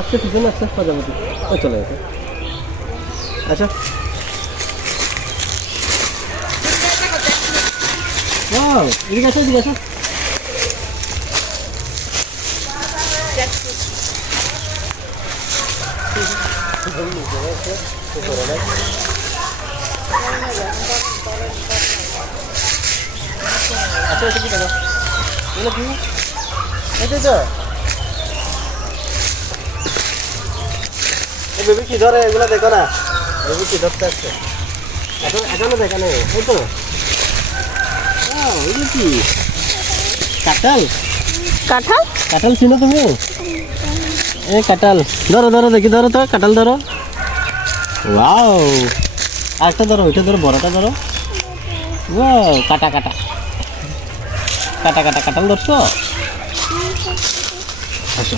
আসছে পিছনে আসছে প্রজাপতি ও চলে গেছে। আচ্ছা এদিকে আসো এদিকে আসো। আচ্ছা এটা কি দেখো এগুলো কি এটা তো এই বেবি কি ধরে এগুলো দেখো না বেবি কি ধরতে আসছে এখনো দেখা নেই এই তো এগুলো কি কাঁঠাল কাঁঠাল কাঁঠাল চিনো তুমি এই কাঁঠাল ধরো ধরো দেখি ধরো তো কাঁঠাল ধরো ওয়াও আরেকটা ধরো ওইটা ধরো বড়টা ধরো ওয়াও কাটা কাটা কাটা কাটা কাঁঠাল ধরছো আসো